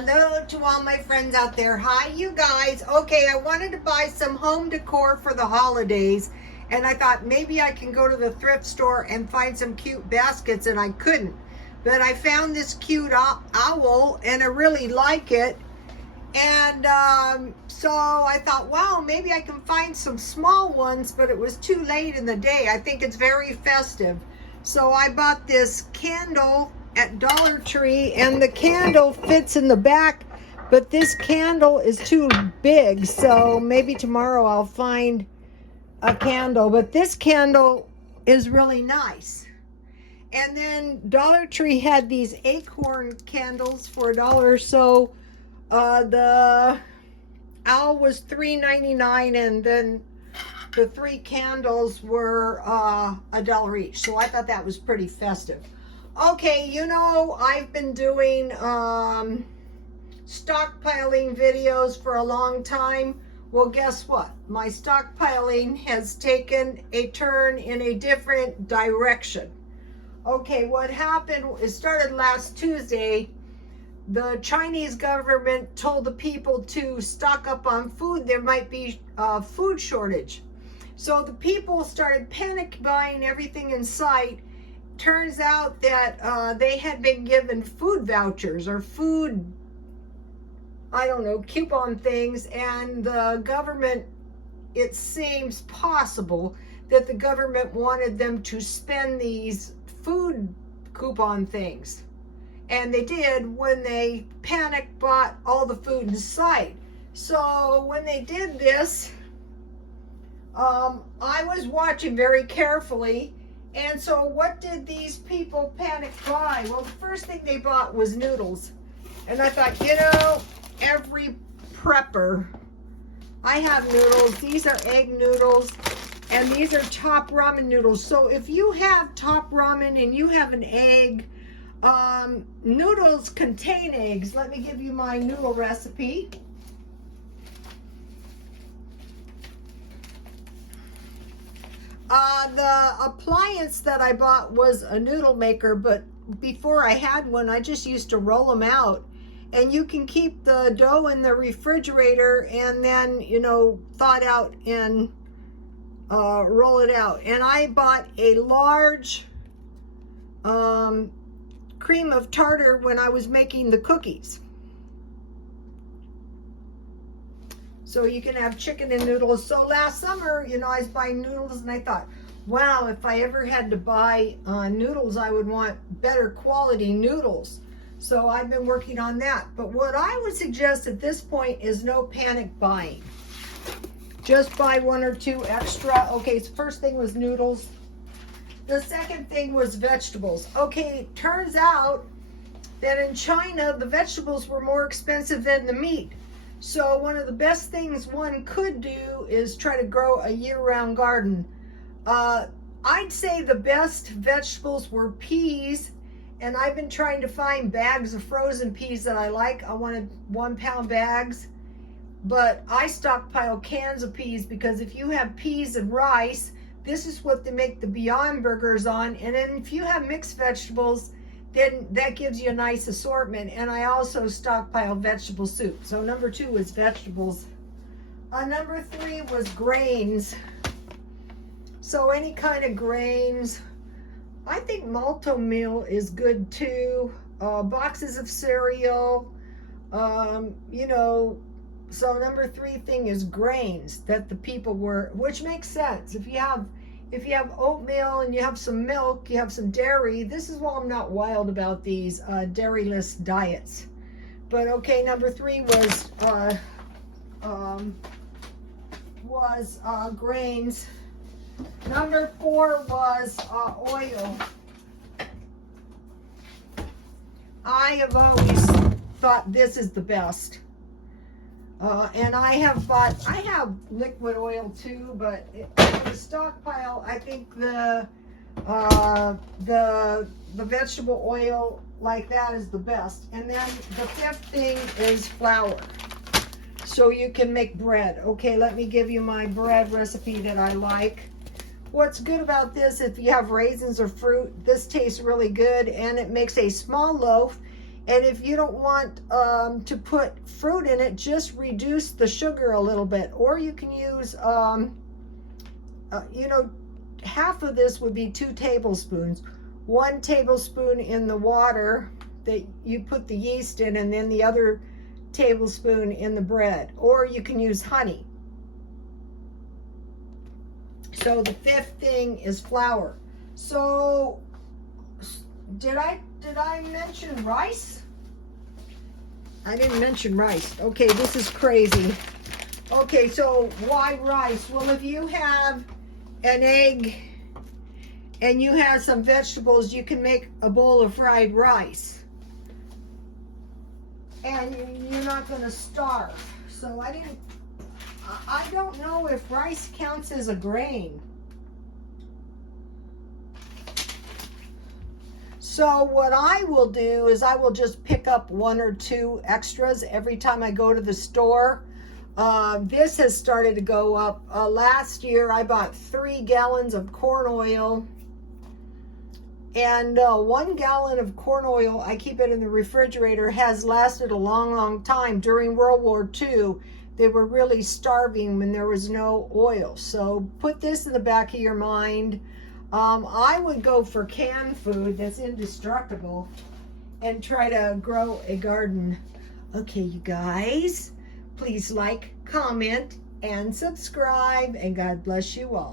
Hello to all my friends out there. Hi, you guys. Okay, I wanted to buy some home decor for the holidays, and I thought maybe I can go to the thrift store and find some cute baskets, and I couldn't. But I found this cute owl, and I really like it. And so I thought, wow, maybe I can find some small ones, but it was too late in the day. I think it's very festive. So I bought this candle at Dollar Tree, and the candle fits in the back, but this candle is too big, so maybe tomorrow I'll find a candle. But this candle is really nice. And then Dollar Tree had these Acorn candles for $1, so the owl was $3.99, and then the 3 candles were $1 each. So I thought that was pretty festive. Okay, you know, I've been doing stockpiling videos for a long time. Well, guess what? My stockpiling has taken a turn in a different direction. Okay, what happened, it started last Tuesday. The Chinese government told the people to stock up on food. There might be a food shortage. So the people started panic buying everything in sight. Turns out that they had been given food vouchers or food, I don't know, coupon things, and the government, it seems possible that the government wanted them to spend these food coupon things. And they did when they panic bought all the food in sight. So when they did this, I was watching very carefully. And so what did these people panic buy? Well, the first thing they bought was noodles. And I thought, you know, every prepper, I have noodles. These are egg noodles, and these are top ramen noodles. So if you have top ramen and you have an egg, noodles contain eggs. Let me give you my noodle recipe. The appliance that I bought was a noodle maker, but before I had one, I just used to roll them out. And you can keep the dough in the refrigerator and then, you know, thaw it out and roll it out. And I bought a large cream of tartar when I was making the cookies. So you can have chicken and noodles. So last summer, you know, I was buying noodles, and I thought, wow, if I ever had to buy noodles, I would want better quality noodles. So I've been working on that. But what I would suggest at this point is no panic buying. Just buy 1 or 2 extra. Okay, so first thing was noodles. The second thing was vegetables. Okay, turns out that in China, the vegetables were more expensive than the meat. So one of the best things one could do is try to grow a year-round garden. I'd say the best vegetables were peas, and I've been trying to find bags of frozen peas that I like. I wanted 1-pound bags, but I stockpile cans of peas because if you have peas and rice, this is what they make the Beyond Burgers on. And then if you have mixed vegetables, then that gives you a nice assortment. And I also stockpile vegetable soup. So number 2 was vegetables. Number 3 was grains. So any kind of grains. I think malto meal is good too. Boxes of cereal. You know, so number 3 thing is grains that the people were, which makes sense. If you have oatmeal and you have some milk, you have some dairy. This is why I'm not wild about these dairy-less diets. But okay, number 3 was grains. Number 4 was oil. I have always thought this is the best. And I have liquid oil too, but the stockpile, I think the vegetable oil like that is the best. And then the 5th thing is flour. So you can make bread. Okay, let me give you my bread recipe that I like. What's good about this, if you have raisins or fruit, this tastes really good, and it makes a small loaf. And if you don't want to put fruit in it, just reduce the sugar a little bit. Or you can use, you know, half of this would be 2 tablespoons. 1 tablespoon in the water that you put the yeast in, and then the other tablespoon in the bread. Or you can use honey. So the 5th thing is flour. So did I mention rice? I didn't mention rice. Okay, this is crazy. Okay, so why rice? Well, if you have an egg and you have some vegetables, you can make a bowl of fried rice. And you're not going to starve. So I don't know if rice counts as a grain. So what I will do is I will just pick up 1 or 2 extras every time I go to the store. This has started to go up. Last year I bought 3 gallons of corn oil. And 1 gallon of corn oil, I keep it in the refrigerator, has lasted a long, long time. During World War II, they were really starving when there was no oil. So put this in the back of your mind. I would go for canned food that's indestructible and try to grow a garden. Okay, you guys, please like, comment, and subscribe, and God bless you all.